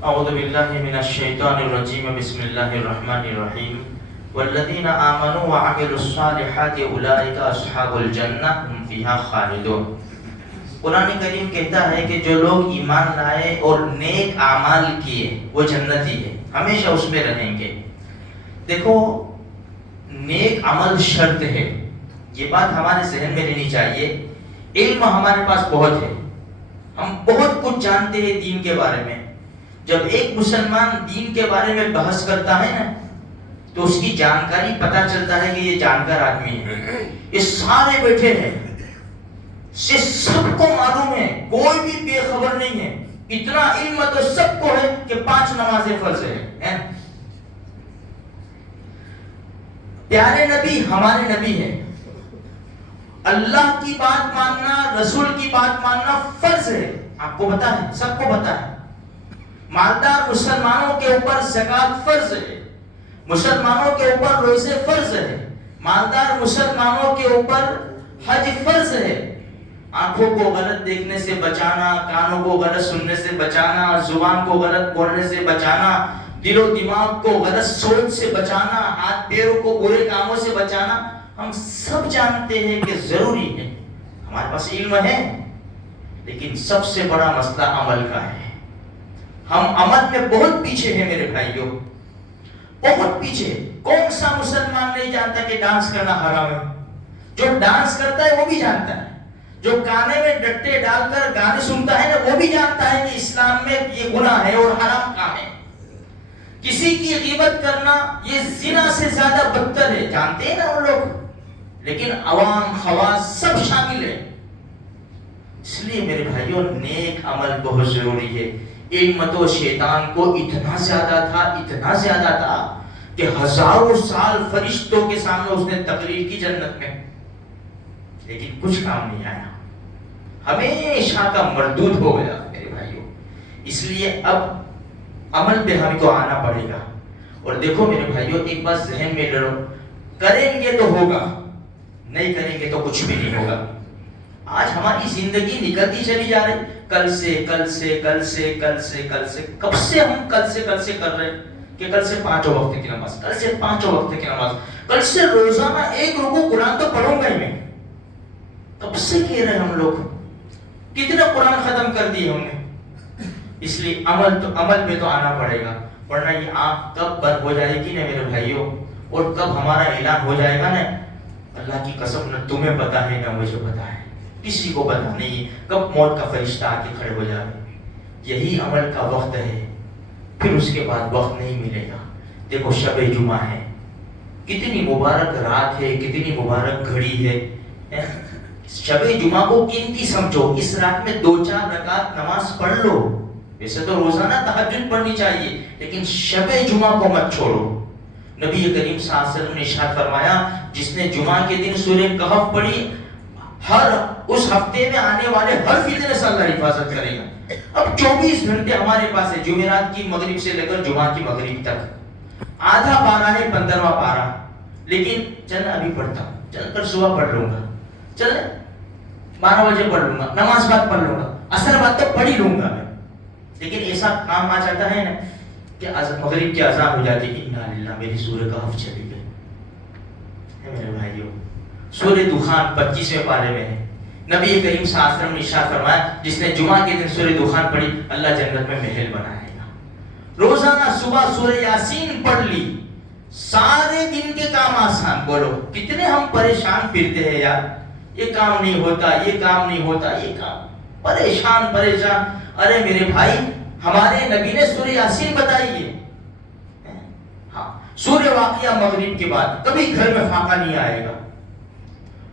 اعوذ باللہ من الشیطان الرجیم بسم اللہ الرحمن الرحیم والذین آمنوا وعملوا الصالحات اولئک اصحاب الجنہ هم فیہا خالدون۔ قرآن کریم کہتا ہے کہ جو لوگ ایمان لائے اور نیک اعمال کیے وہ جنتی ہے، ہمیشہ اس میں رہیں گے۔ دیکھو نیک عمل شرط ہے، یہ بات ہمارے ذہن میں رہنی چاہیے۔ علم ہمارے پاس بہت ہے، ہم بہت کچھ جانتے ہیں دین کے بارے میں۔ جب ایک مسلمان دین کے بارے میں بحث کرتا ہے نا تو اس کی جانکاری پتہ چلتا ہے کہ یہ جانکار آدمی ہے۔ یہ سارے بیٹھے ہیں، یہ سب کو معلوم ہے، کوئی بھی بے خبر نہیں ہے۔ اتنا علم تو سب کو ہے کہ 5 نمازیں فرض ہے۔ پیارے نبی ہمارے نبی ہیں، اللہ کی بات ماننا، رسول کی بات ماننا فرض ہے، آپ کو پتا ہے، سب کو پتا ہے۔ مالدار مسلمانوں کے اوپر زکوٰۃ فرض ہے، مسلمانوں کے اوپر روزے فرض ہے، مالدار مسلمانوں کے اوپر حج فرض ہے۔ آنکھوں کو غلط دیکھنے سے بچانا، کانوں کو غلط سننے سے بچانا، زبان کو غلط بولنے سے بچانا، دل و دماغ کو غلط سوچ سے بچانا، ہاتھ پیروں کو برے کاموں سے بچانا، ہم سب جانتے ہیں کہ ضروری ہے۔ ہمارے پاس علم ہے، لیکن سب سے بڑا مسئلہ عمل کا ہے۔ ہم عمل میں بہت پیچھے ہیں میرے بھائیوں، بہت پیچھے۔ کون سا مسلمان نہیں جانتا کہ ڈانس کرنا حرام ہے؟ جو ڈانس کرتا ہے وہ بھی جانتا ہے، جو کانے میں ڈٹے ڈال کر گانے سنتا ہے نا وہ بھی جانتا ہے کہ اسلام میں یہ گناہ ہے اور حرام کام ہے۔ کسی کی غیبت کرنا یہ زنا سے زیادہ بدتر ہے، جانتے ہیں نا وہ لوگ، لیکن عوام خواص سب شامل ہے۔ اس لیے میرے بھائیوں نیک عمل بہت ضروری ہے۔ علم تو شیطان کو اتنا زیادہ تھا کہ ہزاروں سال فرشتوں کے سامنے اس نے تقریر کی جنت میں، لیکن کچھ کام نہیں آیا، ہمیشہ کا مردود ہو گیا میرے بھائیوں۔ اس لیے اب عمل پہ ہمیں کو آنا پڑے گا۔ اور دیکھو میرے بھائیوں ایک بات ذہن میں لو، کریں گے تو ہوگا، نہیں کریں گے تو کچھ بھی نہیں ہوگا۔ آج ہماری زندگی نکلتی چلی جا رہی، کل سے کب سے ہم کل سے کر رہے ہیں کہ کل سے 5 وقت کی نماز، کل سے 5 وقت کی نماز، کل سے روزانہ 1 رکوع قرآن تو پڑھوں گا ہی میں۔ کب سے کہہ رہے ہیں ہم لوگ، کتنا قرآن ختم کر دیے ہم نے۔ اس لیے عمل پہ تو آنا پڑے گا، ورنہ یہ آنکھ کب بند ہو جائے گی نا میرے بھائیوں، اور کب ہمارا اعلان ہو جائے گا نا، اللہ کی قسم نہ تمہیں پتا ہے نہ مجھے پتا ہے، کسی کو پتا نہیں کب موت کا فرشتہ آ کے کھڑے ہو جائے۔ یہی عمل کا وقت ہے، پھر اس کے بعد وقت نہیں ملے گا۔ دیکھو شب جمعہ ہے، کتنی مبارک رات ہے، کتنی مبارک گھڑی ہے۔ شب جمعہ کو قیمتی سمجھو، اس رات میں 2-4 رکعت نماز پڑھ لو۔ ویسے تو روزانہ تہجد پڑھنی چاہیے، لیکن شب جمعہ کو مت چھوڑو۔ نبی کریم صلی اللہ علیہ وسلم نے ارشاد فرمایا، جس نے جمعہ کے دن سورہ کہف پڑھی، ہر اس ہفتے میں آنے والے ہر فتنے سے اللہ حفاظت کرے گا۔ اب 24 گھنٹے ہمارے پاس ہے، جمعرات کی مغرب سے لے کر جمعہ کی مغرب تک۔ آدھا پارہ ہے 15واں پارہ، لیکن چل ابھی پڑھتا ہوں، چل کر صبح پڑھ لوں گا، چل 12 بجے پڑھ لوں گا، نماز بعد پڑھ لوں گا، اثر بعد تو پڑھ ہی لوں گا میں۔ لیکن ایسا کام آ جاتا ہے نا کہ مغرب کی اذان ہو جاتی ہے، انا للہ میری سورہ کہف چلی گئی ہے میرے بھائیوں۔ سورہ دخان 25ویں پارے میں ہے، نبی کریم صلی اللہ علیہ وسلم نے ارشاد فرمایا، جس نے جمعہ کے دن سورہ دخان پڑھی اللہ جنت میں محل بنائے گا۔ روزانہ صبح سورہ یاسین پڑھ لی، سارے دن کے کام آسان۔ بولو کتنے ہم پریشان پھرتے ہیں یار، یہ کام نہیں ہوتا، یہ کام نہیں ہوتا، یہ کام، پریشان۔ ارے میرے بھائی ہمارے نبی نے سورہ یاسین بتائی ہے، ہاں سورہ واقعہ مغرب کے بعد، کبھی گھر میں فاقہ نہیں آئے گا۔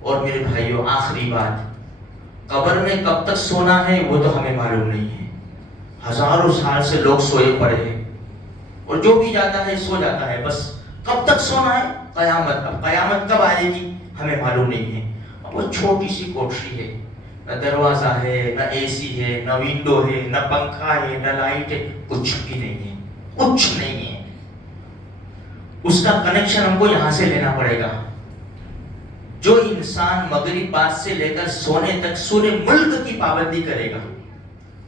اور میرے بھائیوں آخری بات، قبر میں کب تک سونا ہے وہ تو ہمیں معلوم نہیں ہے۔ ہزاروں سال سے لوگ سوئے پڑے ہیں، اور جو بھی جاتا ہے سو جاتا ہے، بس کب تک سونا ہے؟ قیامت۔ اب قیامت کب آئے گی ہمیں معلوم نہیں ہے۔ اب وہ چھوٹی سی کوٹری ہے، نہ دروازہ ہے، نہ اے سی ہے، نہ ونڈو ہے، نہ پنکھا ہے، نہ لائٹ ہے، کچھ بھی نہیں ہے، کچھ نہیں ہے۔ اس کا کنیکشن ہم کو یہاں سے لینا پڑے گا۔ جو انسان مغرب بعد سے لے کر سونے تک سورے ملک کی پابندی کرے گا،